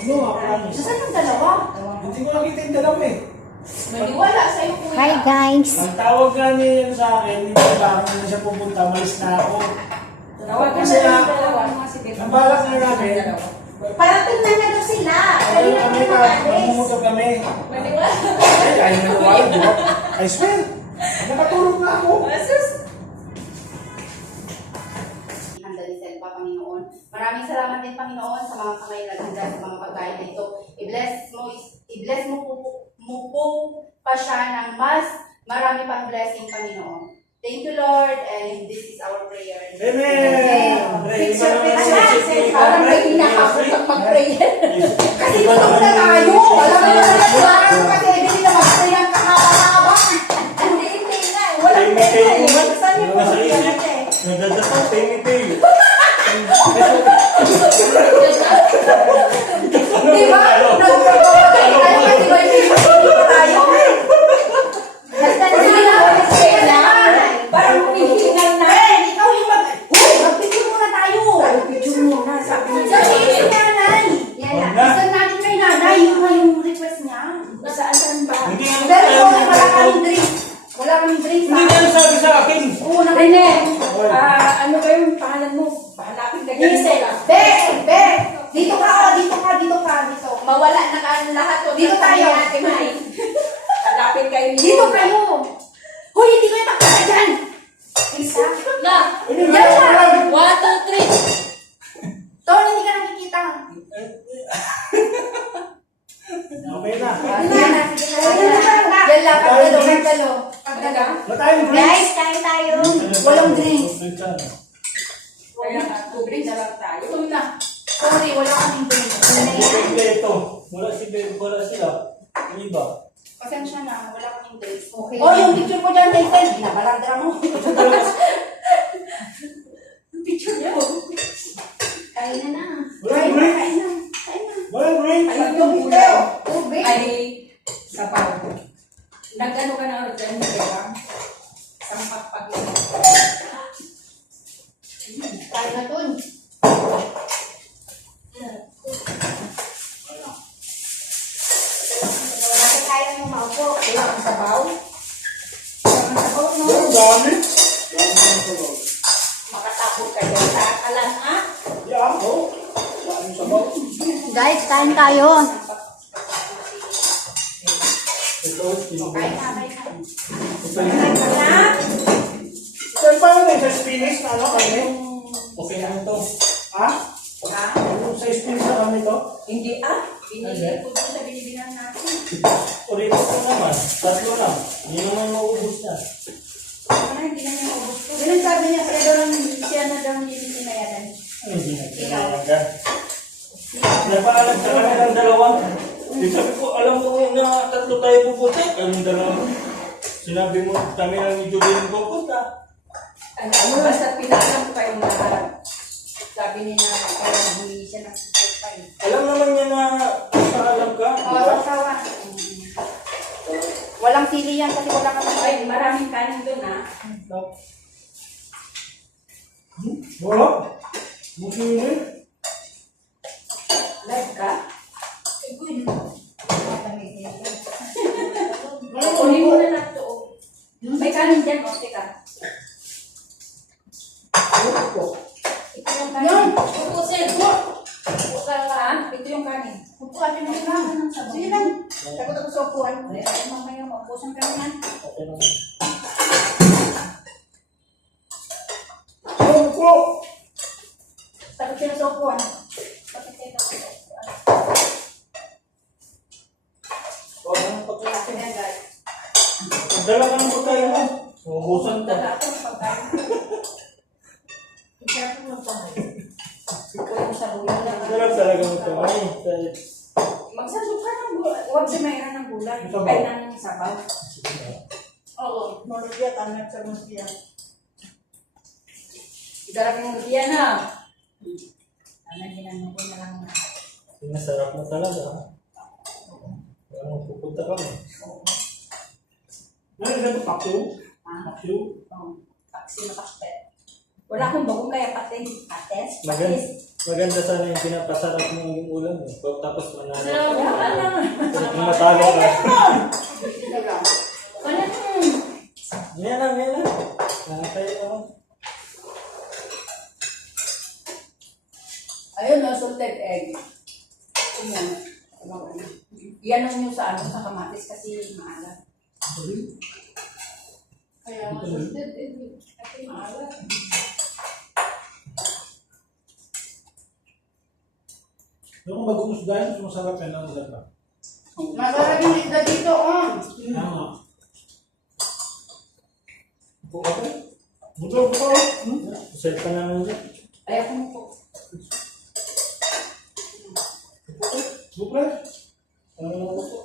Ano, promise. Nasaan yung dalawa? Hindi ko nakita yung dalawa eh. Naniwala sa'yo, kuya. Hi guys! Ang tawag nga niya yan sa akin, hindi ko bakit na siya pupunta, malis na ako. Tawagan Kasi na nga, yung dalawa. Mga si Beth. ang balak na namin, Parating na daw sila. ayun Kanina kami pa ka, makalis. mamumutok kami. Maniwala. Ay, ayaw na nawala, di ba? I swear, nakatulog na ako. Asus. Handa ni Selva, Panginoon. Maraming salamat din, Panginoon, sa mga kamay na handa sa mga pagkain na ito. I-bless mo po pa siya ng mas marami pang blessing, Panginoon. Thank you, Lord, and this is our prayer. Amen! Picture, parang may hinahakot ang mag-prayer. Kasi gutom na tayo. Alam mo na naglaran kasi hindi na mag-pray ang kakakaba. Hindi na. Walang pera. Saan yung pag-pray? Nagdadasal, pay. Di ba? Nagpapagay tayo kasi may pipili tayo. Basta sila, Parang humihingal na. ikaw yung mag-picture muna tayo. Picture muna. Sabi niya. Kasi yung nanay. Yan na. Gusto natin kay nanay. Yung yung request niya. Saan ba? Hindi Pero wala kaming drink. Wala kaming drink. Hindi nga sabi sa akin. Oo, Rene, ano ba yung pangalan mo? Pahanapin ka niya. Be! Dito ka. Mawala na ka lahat. Dito tayo. Hanapin kayo niyo. Dito kayo. Hoy, hindi kayo makakita dyan. Isa. Na. Yan siya. 1, 2, 3. Tol, hindi ka nakikita. Okay na. Yan na. Yan lang. Pagdalo. Wala tayong drinks. Guys, kain tayo. Walang drinks. Kaya nga, tubig na lang tayo. Ito na. Sorry, wala kaming drinks. Hindi ito. Wala sila. Yung iba. Pasensya na, wala kaming drinks. Okay. Oh, yung picture mo dyan, Nathan. Binabalandra mo. Picture mo. Kain na. Walang drink. Kain na. Walang drink. Ayun yung ulaw. Tubig. Ay, sabaw. Nag-ano ka na ulit dyan, di ba? Sampak pag Kain na dun. Bakit kaya mo maupo? wala kang sabaw. Ang dami. Makatakot ka dyan sa akalan, ha? Yeah, ako. Dami sabaw. Guys, kain tayo! Ito, Kain na. Saan pa yun sa spinach na ano kami? Okay na ito. Ha? Yung sa spinach na kami ito? Hindi, binili ko doon sa binibinan natin. Ulit ko naman. Tatlo lang. Hindi naman maubos na. Hindi na niya maubos ko. Yun ang sabi niya, pero siya na daw hindi sinayadan. Ay, hindi na kinalaga. Napaalam sa kanilang dalawa. Di sabi ko, alam mo na tatlo tayo pupunta. Anong dalawa? Sinabi mo kami lang ni Julian pupunta. Ano, basta pinalam ko kayong lahat. Sabi niya na kaya hindi siya nagsusunod pa eh. Alam naman niya na alam ka. di ba? Sawa. Walang sili yan kasi wala ka Ay, maraming kanin doon, ha? Wala. Bukin yun. Live ka? Wala Kunin mo na lang to. May kanin dyan, o, teka. Ito yung kanin. Yan. Pupusin. Ha? Ito yung kanin. Upuan mo na. Sige lang. Takot ako sa upuan. Mamaya maupusan ka naman. Okay naman. Opo! Takot sila sa upuan. Takot sila sa upuan. Kasi na guys. Dala ka ng pagkain mo. Ubusan ka. Dala ako ng pagkain. Ikaw mo pa. Kuya sa bulan lang. Dala talaga mo ito. Ay, Magsasok ka ng gulay. Huwag si mayroon ng gulay. Sabaw. Kaya ng sabaw. Oo. Maruya, tanak sa masya. Idarap yung yan na. Ano, ginano ko na lang na. masarap na talaga. Kaya mo pupunta kami. Ano yung ito? Pakyo? Pakyo? Taxi na pakpet. Wala akong bagong kaya patis. Patis? Magan. Patis. Maganda sana yung pinapasarap mo yung ulam eh. Tapos manalo. Salamat po. Kung matalo ka. Ito lang. Yan lang, yan lang. Nakatayo ka. Ayun, no, salted egg. Yan. Yan ang nyo sa sa kamatis kasi maalat. Kaya nga salted egg. Kasi maalat. Yung mag-umusgahan, sumasarap yan ang ulat. Masarap yung isda dito, oh. Tama. Okay. Buto ko. Set ka naman dyan. Ayaw ko mo po. Bupre. Ano naman ako?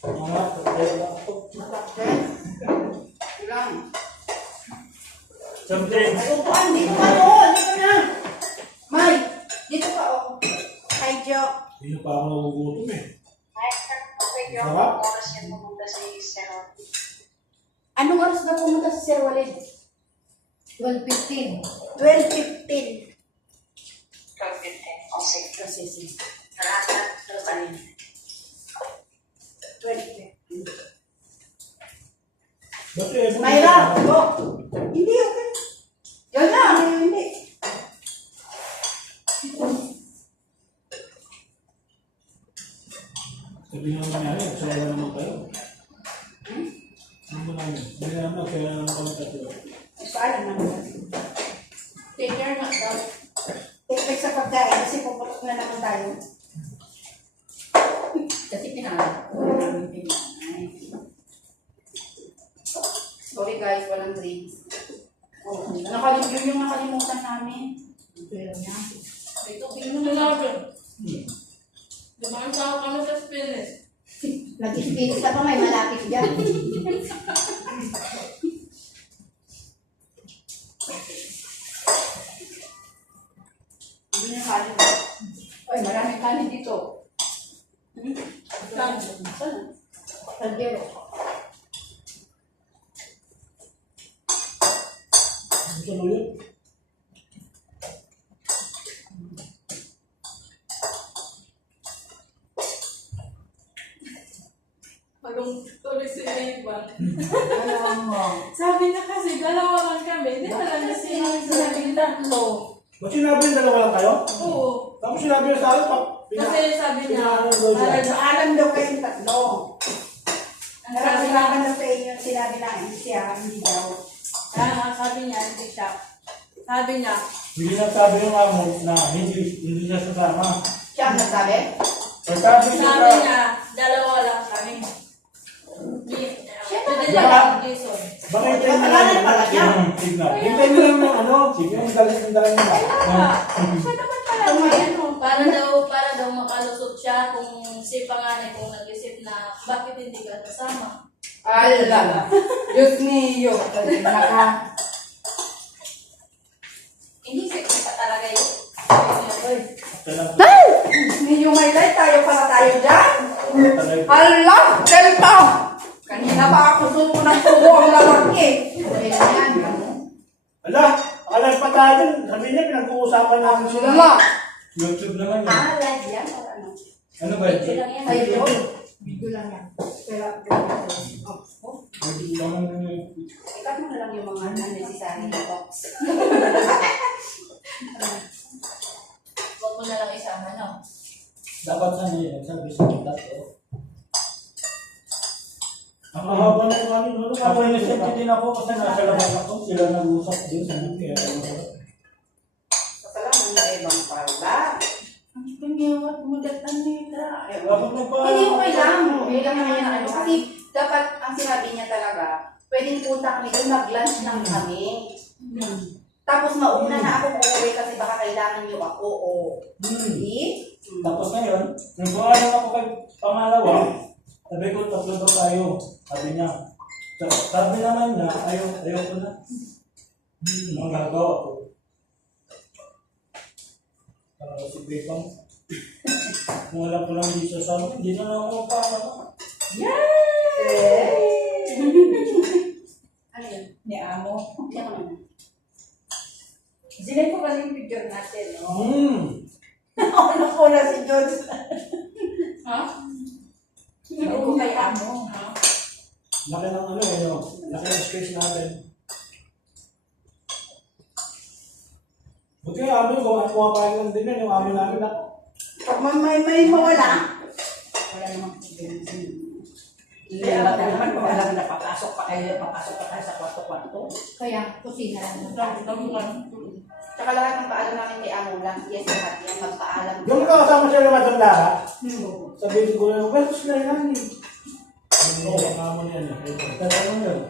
Mga patay lang ako. Ito lang. Something. Ay, upuan, dito ka, oh. Dito na. May, dito ka, oh. Hi, Jo. Hindi na pa ako nagugutom eh. Sarap. Anong oras na pumunta si Sir Walid? 12:15. 12:15. Kasi sige. 12:15. Ba't eh? Mayra, go. Hindi, okay. Yun na, hindi. Sabi nga naman niya, magsaya naman tayo. Ano mo namin? Hindi naman, magsaya naman kami tatlo. Paalam naman. Take care na daw. Take sa pagkain kasi puputok na naman tayo. Kasi pinaalat ko namin pinanay. Sorry guys, walang drinks. Oh, nakalimutan yung nakalimutan namin. Pero na. Ito, Ano na natin? Dumaan sa kami sa Spilis. Nag-experience ka pa, may malapit dyan. Hindi na kanin. ay, maraming kanin dito. Saan? Saan? Kaldero. Gusto mo ulit? Anong tuloy si Eva? Alam mo. Sabi niya kasi dalawa lang kami. Di ba lang kasi sinabi tatlo? Ba't sinabi yung dalawa lang kayo? Oo. Tapos sinabi yung sa akin, Kasi sabi niya, Alam daw kayong tatlo. Ang Pero sabi sinabi niya, na sa inyo, sinabi lang, siya, hindi daw. ang sabi niya, hindi siya. Sabi niya, Hindi nagsabi yung amo na hindi siya sasama. Siya ang nagsabi? Pagsabi siya sabi niya, dalawa lang kami. Pwede na lang Jason. Baka hintayin mo lang yung Pala niya. signal. Hintayin mo lang yung ano, yung dalit nila. Siya naman pala ano, para daw makalusot siya kung si panganay kung nag-isip na bakit hindi ka kasama. Ala. Diyos niyo. Naka. Hindi sexy pa talaga yun. Diyos niyo, may light. Tayo pala tayo dyan. Ala! Delta! Kanina pa ako suko ng tubo ang lalaki. Dahil yan. Ala, alas pa tayo dun. Sabi niya, pinag-uusapan namin sila. Sila. YouTube naman yun. Ah, live yan or ano? Ano ba Video yun? lang yan. Ay, yun. Video lang yan. Pero, Video naman yun. ikat mo na lang yung mga unnecessary na talks. Huwag mo na lang isama, no? Dapat ano yun, sabi sa kita to. Ang haba na yung ano, no? Ako yung nasente din ako kasi nasa labas ako. Sila nag-usap din sa mga kaya. Kasalanan na ibang pala. Ang pangyawa, mudatan nila. Dapat nagpa... Hindi ko kailangan. Hindi lang naman yan ano. Kasi dapat ang sinabi niya talaga, pwedeng punta kami doon, mag-lunch lang kami. Tapos mauna na ako uuwi kasi baka kailangan niyo ako. O, hindi? Tapos ngayon, nung bumalang ako kay pangalawa, sabi ko, tatlo daw tayo. Sabi niya. Sabi naman niya, ayaw ko na. Ang gagawa ko. Si Bepang. Kung alam ko lang dito sa amin, hindi na lang ako magpapala. Ano yun? Ni Amo. Hindi ako naman. Kasi Sinay ko kasi yung picture natin. No? Una si George. Ha? Sinay ko kay Amo. Ha? Laki ng ano eh, no? Laki ng space natin. Buti yung amin, pumapayag lang din yan, yung amin namin na. Pag may mawala. Wala namang problema sa inyo. Hindi bata naman kung alam na papasok pa kayo sa kwarto-kwarto. Kaya, kusina lang. Tsaka lahat ng paalam namin kay Amo lang. Yes, lahat yan. Magpaalam. Yung kasama siya naman ng Lara, sabihin ko na, well, sila yan eh. Oo, amo niya na. Tatanong yun.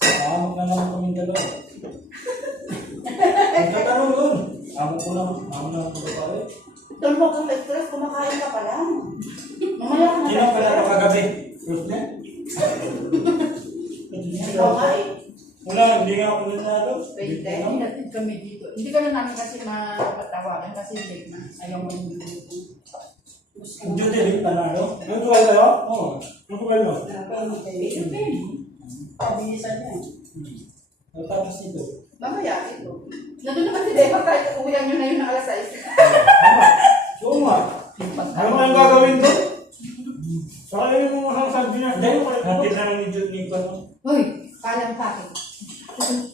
Amo na naman kaming dalawa. Tatanong yun. Amo na po pa rin. Doon mo kang stress, kumakain ka pa lang. Mamaya ka na. Sino ka na kagabi? Ruth na? Oo nga eh. Wala, hindi nga ako nanalo. Pwede. Hinatid kami dito. Hindi ka na namin kasi mapatawagan kasi late na. Ayaw mo yung dito. Judy, rin panalo. Ano tuwal kayo? Oo. Ano tuwal mo? Pabilisan niya. Tapos ito. Mamaya ito. Nandun naman si Deva kahit uwihan nyo na yun ng alas 6. Oo nga. Ano mo yung gagawin doon? Saka yung mga sabi niya. Hindi, hatid na lang ni Judy pa. Hoy, kalang pa akin.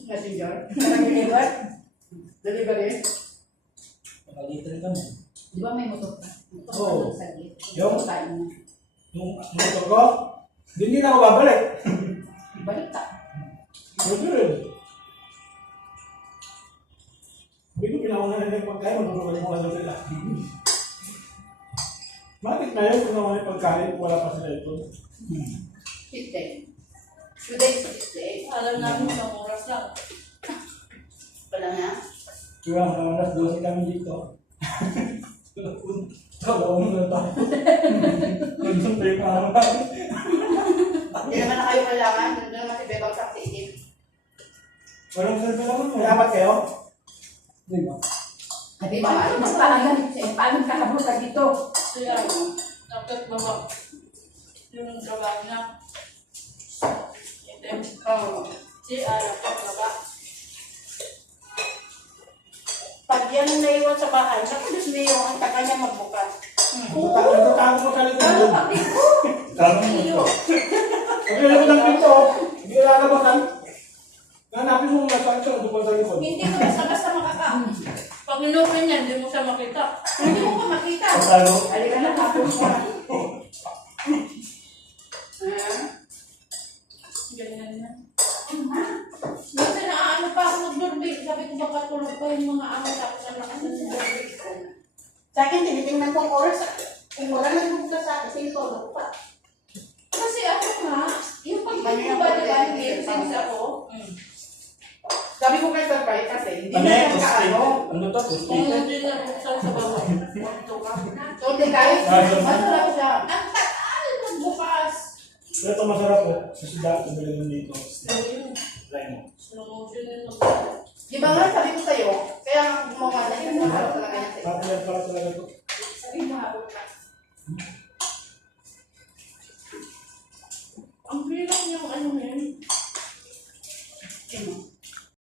Messenger. Deliver? Delivery? Nakalitan kami. Di ba may motor ka? Oo. Yung kain na. Yung motor ko, hindi na ako babalik. Balik ka. Pwede rin. Hindi ko pinauna na yung pagkain, magpapagaling mo lang sila. Matik na yun, kung naman yung pagkain, wala pa sila ito. Tuesday. Today is Tuesday. Alam namin sa oras lang. Wala na. Kaya mga alas 12 kami dito. Kalawang na tayo. Kung tayo ka Hindi naman na kayo kailangan. Nandun naman si Bebang sa isip. walang salita naman. May apat kayo? Di ba? Di ba? Paano kahabol ka dito? Kaya, dapat baba. Yung trabaho na. Ito. Oo. Si Ara, baba. Pag yan ang naiwan sa bahay, naku, Diyos mo yung ang taga niya magbukas. Nagtatago mo sa likod doon. Tama mo ito. Pag nilakot ng pinto, hindi ka lalabasan. Hanapin mo mga sakit sa dupal sa likod. Hindi ko basta-basta makaka. Pag inumin yan, hindi mo siya makita. Hindi mo pa makita. Pagkalo. Halika na, tapos mo. Ganyan na. Kasi naaano pa ako mag-doorbell. Sabi ko baka tulog pa yung mga amo tapos ang lakas ng doorbell ko. Sa akin, tinitingnan ko ang oras. Kung wala nagbubukas sa akin, sige, todo ko pa. Kasi ako nga, yung pag-ibig ba diba yung earthings ako? Sabi ko kay Sir Kai kasi, hindi Ano na yan? yan kaano. Ano to? Kung hindi na buksan sa bawah. Ito ka. So, hindi guys, masarap siya. Ang tagal magbukas. Pero ito masarap po. Kasi dahil tumili lang dito. Slow yun. Try mo. Slow motion yun. Di ba nga sabi ko sa'yo, kaya gumawa na yun, masarap talaga yan sa'yo. Tapos yan pala talaga ito.